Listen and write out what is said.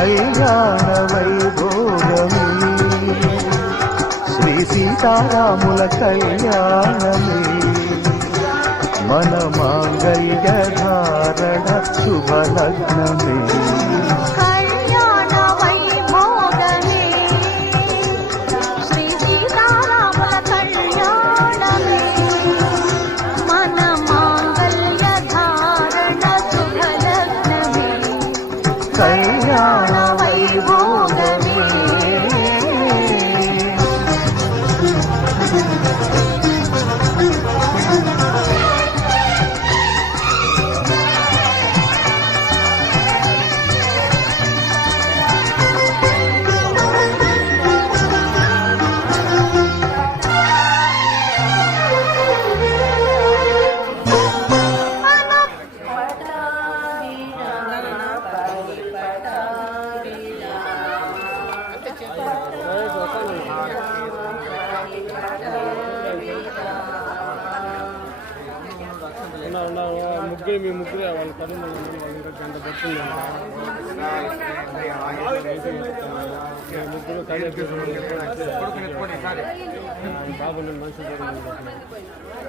కళ్యాణ వైభోగమే శ్రీ సీతారాముల కళ్యాణమే మన మాంగళ్య ధారణ శుభలగ్నమే కళ్యాణ వైభోగమే ముగ్గురు మీ ముగ్గురు వాళ్ళ పనులు వాళ్ళు ఇంకా గంట పడుతుంది ముగ్గురు బాబు నేను మనిషి